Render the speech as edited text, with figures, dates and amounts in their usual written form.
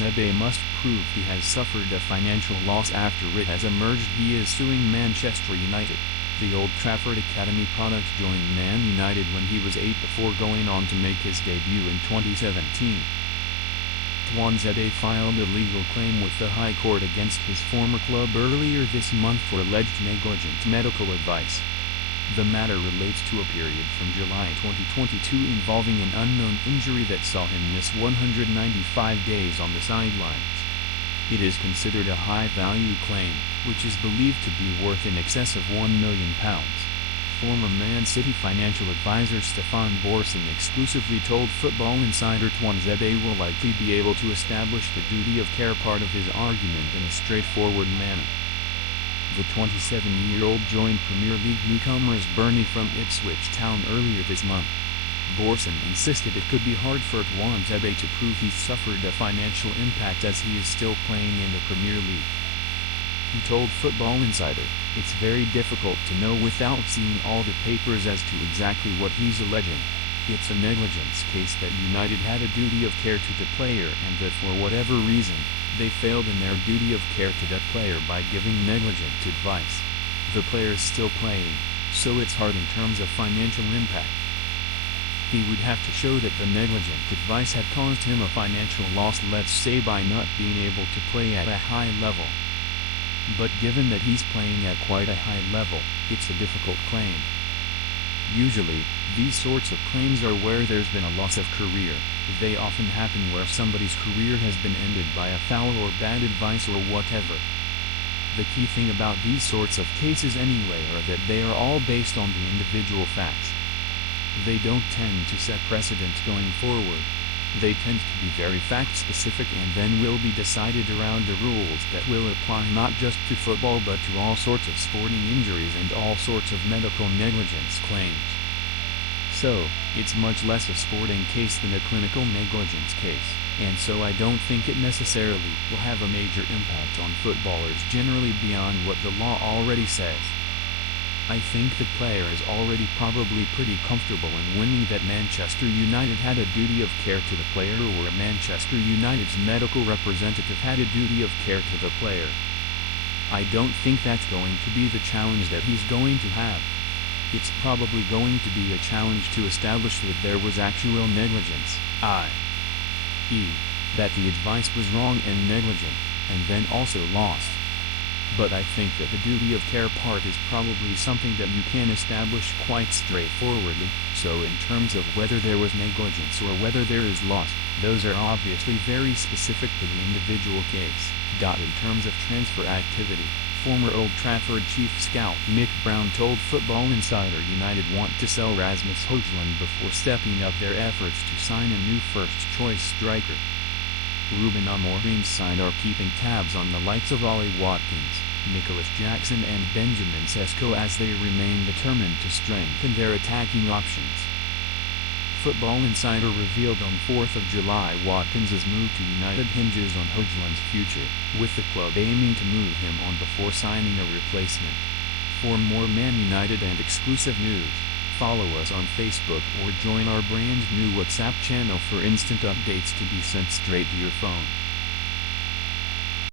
Tuanzebe must prove he has suffered a financial loss after it has emerged he is suing Manchester United. The Old Trafford Academy product joined Man United when he was 8 before going on to make his debut in 2017. Tuanzebe filed a legal claim with the High Court against his former club earlier this month for alleged negligent medical advice. The matter relates to a period from July 2022 involving an unknown injury that saw him miss 195 days on the sidelines. It is considered a high-value claim, which is believed to be worth in excess of £1 million. Former Man City financial advisor Stefan Borson exclusively told Football Insider Tuanzebe will likely be able to establish the duty of care part of his argument in a straightforward manner. The 27-year-old joined Premier League newcomers Burnley from Ipswich Town earlier this month. Borson insisted it could be hard for Tuanzebe to prove he's suffered a financial impact as he is still playing in the Premier League. He told Football Insider, "It's very difficult to know without seeing all the papers as to exactly what he's alleging. It's a negligence case that United had a duty of care to the player and that for whatever reason, they failed in their duty of care to that player by giving negligent advice. The player's still playing, so it's hard in terms of financial impact. He would have to show that the negligent advice had caused him a financial loss, let's say by not being able to play at a high level. But given that he's playing at quite a high level, it's a difficult claim. Usually, these sorts of claims are where there's been a loss of career. They often happen where somebody's career has been ended by a foul or bad advice or whatever. The key thing about these sorts of cases anyway are that they are all based on the individual facts. They don't tend to set precedents going forward. They tend to be very fact-specific and then will be decided around the rules that will apply not just to football but to all sorts of sporting injuries and all sorts of medical negligence claims. So, it's much less a sporting case than a clinical negligence case, and so I don't think it necessarily will have a major impact on footballers generally beyond what the law already says. I think the player is already probably pretty comfortable in winning that Manchester United had a duty of care to the player or Manchester United's medical representative had a duty of care to the player. I don't think that's going to be the challenge that he's going to have. It's probably going to be a challenge to establish that there was actual negligence, i.e., that the advice was wrong and negligent, and then also lost. But I think that the duty of care part is probably something that you can establish quite straightforwardly, so in terms of whether there was negligence or whether there is loss, those are obviously very specific to the individual case. In terms of transfer activity, former Old Trafford chief scout Mick Brown told Football Insider United want to sell Rasmus Højlund before stepping up their efforts to sign a new first-choice striker. Ruben Amorim's side are keeping tabs on the likes of Ollie Watkins, Nicholas Jackson and Benjamin Sesko as they remain determined to strengthen their attacking options. Football Insider revealed on 4th of July Watkins' move to United hinges on Højlund's future, with the club aiming to move him on before signing a replacement. For more Man United and exclusive news, follow us on Facebook or join our brand new WhatsApp channel for instant updates to be sent straight to your phone.